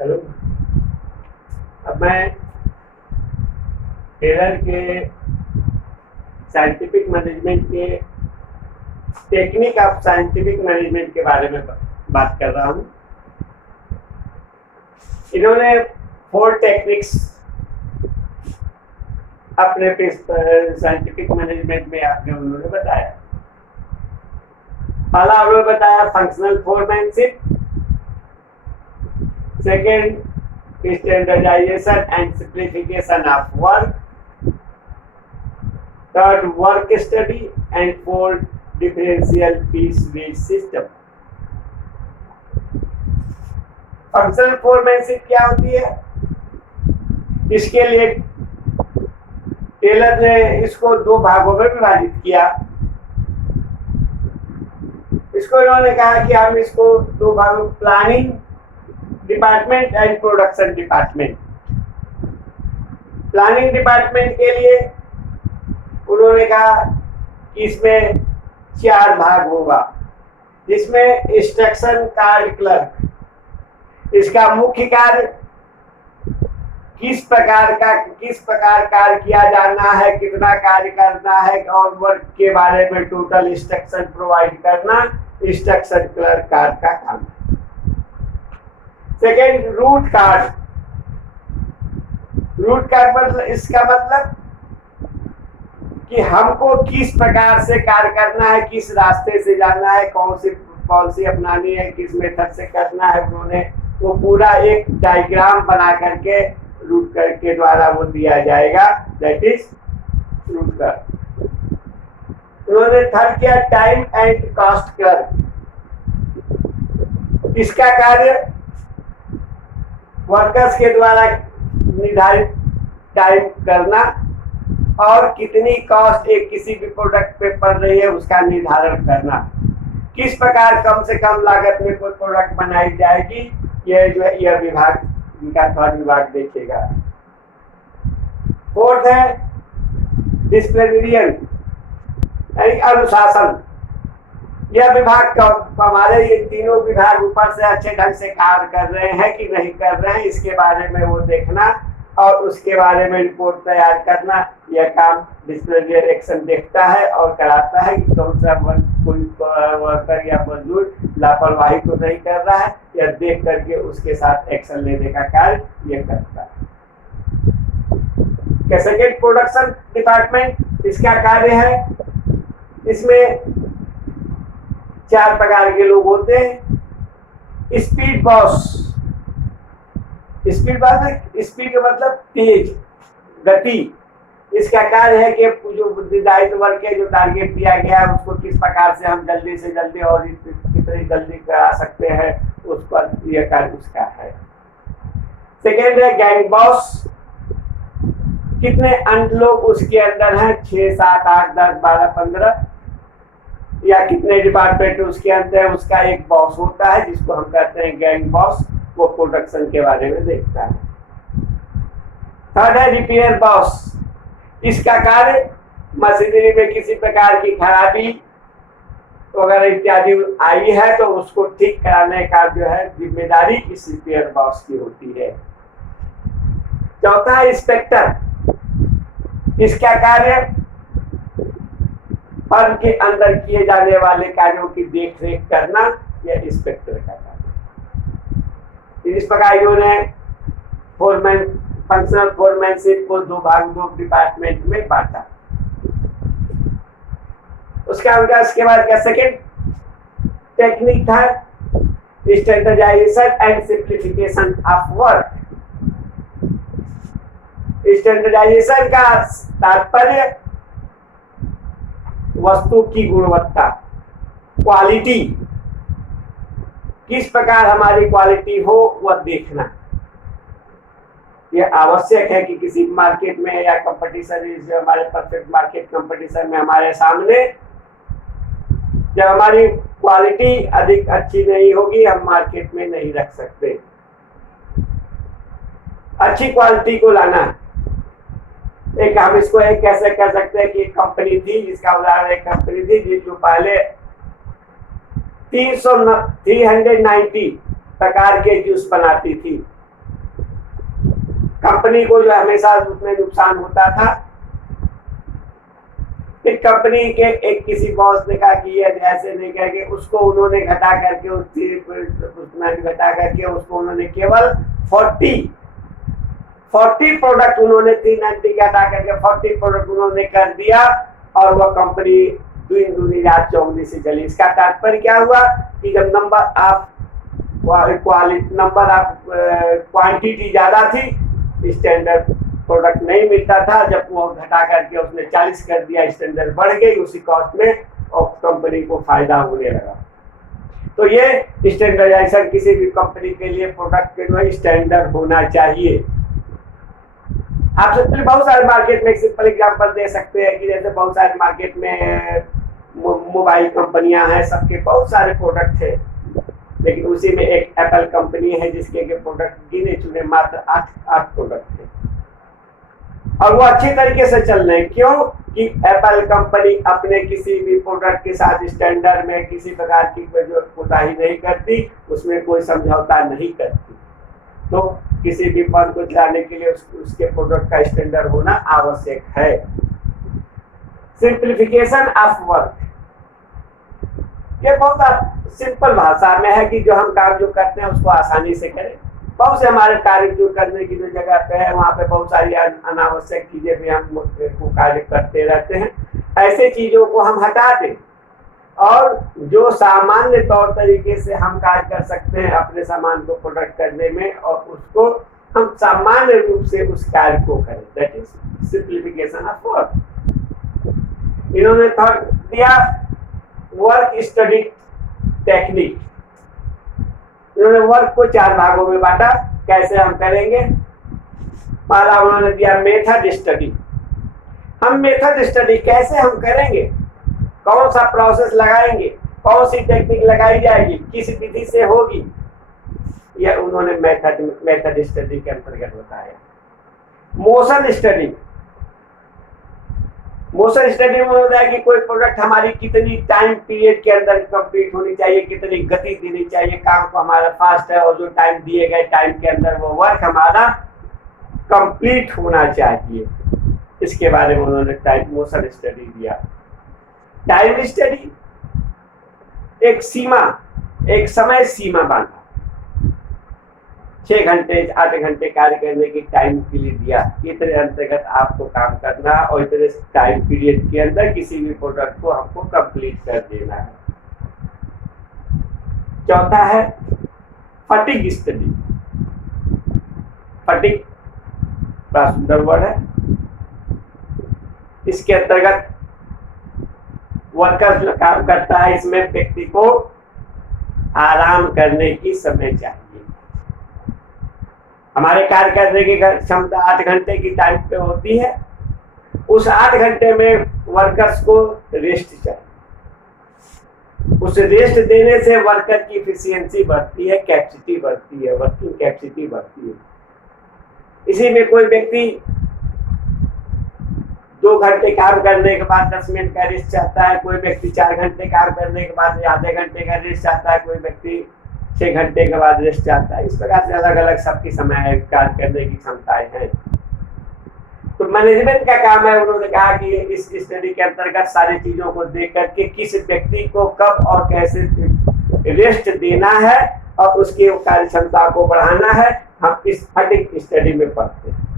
Hello. अब मैं Taylor के साइंटिफिक मैनेजमेंट के टेक्निक ऑफ साइंटिफिक मैनेजमेंट के बारे में बात कर रहा हूँ। इन्होंने 4 टेक्निक्स अपने साइंटिफिक मैनेजमेंट में आपने उन्होंने बताया। पहला उन्होंने बताया functional foremanship, second standardisation and simplification of work, third work study and fourth differential piece wage system. Functional foremanship क्या होती है? इसके लिए टेलर ने इसको 2 भागों में विभाजित किया। इसको इन्होंने कहा कि हम इसको 2 भागों, planning department and production department. Planning department के लिए उन्होंने कहा कि इसमें 4 भाग होगा, जिसमें इंस्ट्रक्शन कार्ड क्लर्क, इसका मुख्य कार्य किस प्रकार कार्य किया जाना है, कितना कार्य करना है और वर्क के बारे में टोटल इंस्ट्रक्शन प्रोवाइड करना इंस्ट्रक्शन क्लर्क कार्ड का काम है। सेकेंड, रूट कार्ड मतलब इसका मतलब कि हमको किस प्रकार से कार्य करना है, किस रास्ते से जाना है, कौन सी पॉलिसी अपनानी है, किस मेथड से करना है। उन्होंने वो पूरा एक डायग्राम बना करके रूट कार्ड के द्वारा वो दिया जाएगा, दैट इज रूट कार्ड। उन्होंने थर्ड किया टाइम एंड कॉस्ट क्लर्क। इसका कार्य वर्कर्स के द्वारा निर्धारित टाइम करना और कितनी कॉस्ट एक किसी भी प्रोडक्ट पे पड़ रही है उसका निर्धारण करना, किस प्रकार कम से कम लागत में कोई प्रोडक्ट बनाई जाएगी, यह जो है यह विभाग, इनका थर्ड विभाग देखेगा। फोर्थ है डिसिप्लिनरियन यानी अनुशासन। यह विभाग हमारे ये तीनों विभाग ऊपर से अच्छे ढंग से कार्य कर रहे हैं कि नहीं कर रहे हैं, इसके बारे में वो देखना और उसके बारे में रिपोर्ट तैयार करना। यह काम डिसिप्लिनरी एक्शन देखता है और कराता है कि कौन सा कोई वर्कर या मजदूर लापरवाही तो नहीं कर रहा है, यह देख करके उसके साथ एक्शन लेने का कार्य यह करता है। सेकेंड, प्रोडक्शन डिपार्टमेंट, इसका कार्य है, इसमें 4 प्रकार के लोग होते हैं। स्पीड बॉस, स्पीड का मतलब तेज गति। इसका कार्य है कि जो निर्धारित वर्क है, जो टारगेट दिया गया है, उसको किस प्रकार से हम जल्दी से जल्दी और कितनी जल्दी करा सकते हैं, उस पर यह कार्य उसका है। सेकेंड है गैंग बॉस, कितने अंत लोग उसके अंदर हैं, 6, 7, 8, 10, 12, 15 या कितने डिपार्टमेंट उसके अंदर है, उसका एक बॉस होता है जिसको हम कहते हैं गैंग बॉस। वो प्रोडक्शन के बारे में देखता है। थर्ड है रिपेयर बॉस, इसका कार्य मशीनरी में किसी प्रकार की खराबी वगैरह इत्यादि आई है तो उसको ठीक कराने का जो है जिम्मेदारी इस रिपेयर बॉस की होती है। चौथा है इंस्पेक्टर, इसका कार्य फर्म के अंदर किए जाने वाले कार्यों की देखरेख करना, यह इंस्पेक्टर का कार्य। इस प्रकार इन्होंने फंक्शनल फोरमैनशिप को 2 भाग 2 डिपार्टमेंट में बांटा। उसके बाद का सेकेंड टेक्निक था standardisation and simplification of work. Standardisation का तात्पर्य वस्तु की गुणवत्ता, क्वालिटी, किस प्रकार हमारी क्वालिटी हो वह देखना। यह आवश्यक है कि किसी मार्केट में या कंपटीशन, हमारे परफेक्ट मार्केट कंपटीशन में हमारे सामने जब हमारी क्वालिटी अधिक अच्छी नहीं होगी, हम मार्केट में नहीं रख सकते। अच्छी क्वालिटी को लाना, एक हम इसको एक कैसे कर सकते हैं कि एक कंपनी थी, जिसका उदाहरण एक कंपनी थी जो पहले 390 प्रकार के जूस बनाती थी। कंपनी को जो हमेशा उसमें नुकसान होता था। फिर कंपनी के एक किसी बॉस ने कहा कि ये ऐसे नहीं करके उसको उन्होंने घटा करके उसमें घटा करके उसको उन्होंने केवल 40 प्रोडक्ट उन्होंने 390 का हटा करके 40 प्रोडक्ट उन्होंने कर दिया और वह कंपनी दिन दूनी रात चौगनी से चली। इसका तात्पर्य क्या हुआ कि जब नंबर ऑफ क्वांटिटी ज्यादा थी, स्टैंडर्ड प्रोडक्ट नहीं मिलता था। जब वो घटा करके उसने 40 कर दिया, स्टैंडर्ड बढ़ गई उसी कॉस्ट में और कंपनी को फायदा होने लगा। तो ये स्टैंडर्डाइजेशन किसी भी कंपनी के लिए प्रोडक्ट के लिए स्टैंडर्ड होना चाहिए। आप सबके बहुत सारे मार्केट में एक सिंपल एग्जांपल दे सकते हैं कि जैसे बहुत सारे मार्केट में मोबाइल कंपनियां हैं, सबके बहुत सारे प्रोडक्ट है, लेकिन उसी में एक एप्पल कंपनी है जिसके प्रोडक्ट गिने चुने मात्र 8 प्रोडक्ट है और वो अच्छी तरीके से चल रहे हैं। क्यों कि एप्पल कंपनी अपने किसी भी प्रोडक्ट के साथ स्टैंडर्ड में किसी प्रकार की कोताही नहीं करती, उसमें कोई समझौता नहीं करती। तो किसी भी फर्म को चलाने के लिए उसके प्रोडक्ट का स्टैंडर्ड होना आवश्यक है। सिंप्लीफिकेशन ऑफ वर्क, ये बहुत सिंपल भाषा में है कि जो हम काम जो करते हैं उसको आसानी से करें। बहुत से हमारे कार्य जो करने की जो जगह पे है वहाँ पे बहुत सारी अनावश्यक चीजें भी हम कार्य करते रहते हैं। ऐसे चीजों को हम हटा दें और जो सामान्य तौर तरीके से हम कार्य कर सकते हैं अपने सामान को प्रोडक्ट करने में, और उसको हम सामान्य रूप से उस कार्य को करें। That is simplification of work. इन्होंने थॉट दिया वर्क स्टडी टेक्निक। इन्होंने वर्क को 4 भागों में बांटा, कैसे हम करेंगे। पहला उन्होंने दिया मेथड स्टडी। हम मेथड स्टडी कैसे हम करेंगे, कौन सा प्रोसेस लगाएंगे, कौन सी टेक्निक लगाई जाएगी, किस विधि से होगी, यह उन्होंने मेथड स्टडी के अंतर्गत बताया। मोशन स्टडी, मोशन स्टडी में होता है कि कोई प्रोडक्ट हमारी कितनी टाइम पीरियड के अंदर कंप्लीट होनी चाहिए, कितनी गति देनी चाहिए, काम को हमारा फास्ट है और जो टाइम दिए गए टाइम के अंदर वो वर्क हमारा कंप्लीट होना चाहिए। इसके बारे में उन्होंने टाइम मोशन स्टडी दिया। टाइम स्टडी एक सीमा, एक समय सीमा बांधा, 6 घंटे 8 घंटे कार्य करने की टाइम के लिए दिया, इतने अंतर्गत आपको काम करना और इतने टाइम पीरियड के अंदर किसी भी प्रोडक्ट को हमको कंप्लीट कर देना है। चौथा है फटीग स्टडी। फटीग बड़ा सुंदर वर्ड है। इसके अंतर्गत वर्कर जो काम करता है इसमें व्यक्ति को आराम करने की समय चाहिए। हमारे कार्य करने की क्षमता 8 घंटे की टाइम पे होती है, उस 8 घंटे में वर्कर्स को रेस्ट चाहिए। उस रेस्ट देने से वर्कर की एफिशिएंसी बढ़ती है, कैपेसिटी बढ़ती है, वर्किंग कैपेसिटी बढ़ती है। इसी में कोई व्यक्ति 2 घंटे काम करने के बाद 10 मिनट का रेस्ट चाहता है, कोई व्यक्ति 4 घंटे काम करने के बाद आधे घंटे का रेस्ट चाहता है, कोई व्यक्ति 6 घंटे के बाद रेस्ट चाहता है। इस प्रकार से अलग अलग सबकी समय कार्य करने की क्षमताएं हैं। तो मैनेजमेंट का काम है, उन्होंने कहा कि इस स्टडी के अंतर्गत सारी चीजों को देख करके किस व्यक्ति को कब और कैसे रेस्ट देना है और उसकी कार्य क्षमता को बढ़ाना है, हम इस फटीग स्टडी में पढ़ते हैं।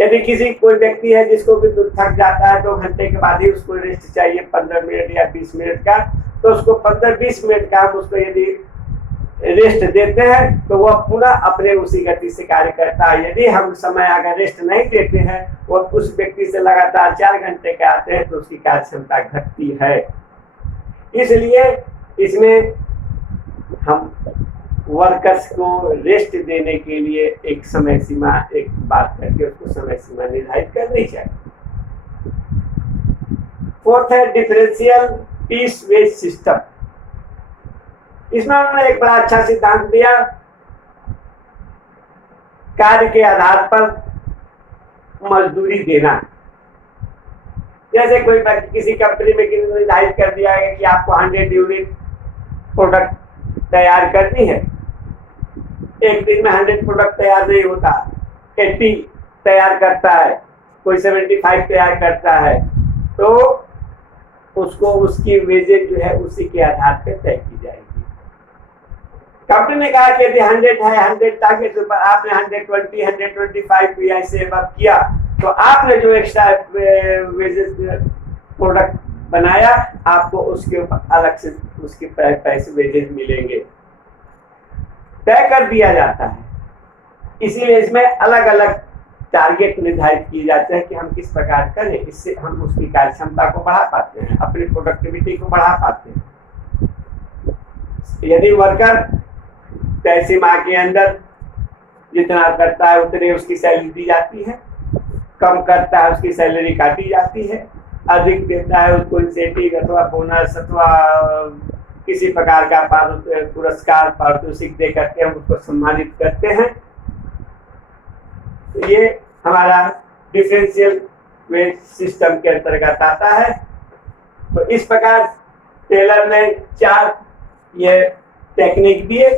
यदि किसी कोई व्यक्ति है जिसको भी थक जाता है 2 घंटे के बाद ही उसको रेस्ट चाहिए 15 मिनट या 20 मिनट का, तो उसको 15-20 मिनट का हम उसको यदि रेस्ट देते हैं तो वह पुनः अपने उसी गति से कार्य करता है। यदि हम समय अगर रेस्ट नहीं देते हैं, वो उस व्यक्ति से लगातार 4 घंटे के आते हैं तो उसकी कार्य क्षमता घटती है। इसलिए इसमें हम वर्कर्स को रेस्ट देने के लिए एक समय सीमा, एक बात करके उसको समय सीमा निर्धारित करनी चाहिए। 4th है डिफरेंशियल पीस वेज सिस्टम। इसमें उन्होंने एक बड़ा अच्छा सिद्धांत दिया, कार्य के आधार पर मजदूरी देना। जैसे कोई किसी कंपनी में निर्धारित कर दिया है कि आपको 100 यूनिट प्रोडक्ट तैयार करनी है, एक दिन में 100 प्रोडक्ट तैयार नहीं होता, 80 तैयार करता है, कोई 75 तैयार करता है, तो उसको उसकी वेजेज जो है उसी के आधार पर तय की जाएगी। कंपनी ने कहा कि यदि 100 है, 100 टारगेट ऊपर आपने 120, 125 भी ऐसे किया, तो आपने जो एक्स्ट्रा वेजेस प्रोडक्ट बनाया, आपको उसके ऊपर अलग से उसके पैसे वेजेस मिलेंगे, तय कर दिया जाता है। इसीलिए इसमें अलग अलग टारगेट निर्धारित किए जाते हैं कि हम किस प्रकार करें, इससे हम उसकी कार्य क्षमता को बढ़ा पाते हैं, अपनी प्रोडक्टिविटी को बढ़ा पाते हैं। यदि वर्कर तय सीमा के अंदर जितना करता है उतने उसकी सैलरी दी जाती है, कम करता है उसकी सैलरी काटी जाती है, अधिक देता है उसको इंसेंटिव अथवा बोनस अथवा किसी प्रकार का पुरस्कार पारितोषिक दे करके हम उसको सम्मानित करते हैं। तो ये हमारा डिफरेंशियल वेज सिस्टम के अंतर्गत आता है। तो इस प्रकार टेलर ने 4 ये टेक्निक दिए,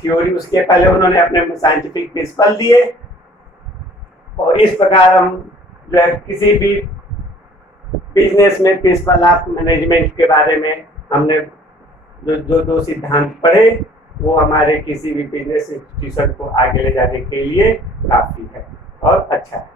थ्योरी, उसके पहले उन्होंने अपने साइंटिफिक प्रिंसिपल दिए, और इस प्रकार हम जो है किसी भी बिजनेस में प्रिंसिपल ऑफ मैनेजमेंट के बारे में हमने जो 2 सिद्धांत पढ़े, वो हमारे किसी भी बिजनेस इंस्टीट्यूशन को आगे ले जाने के लिए काफी है और अच्छा है।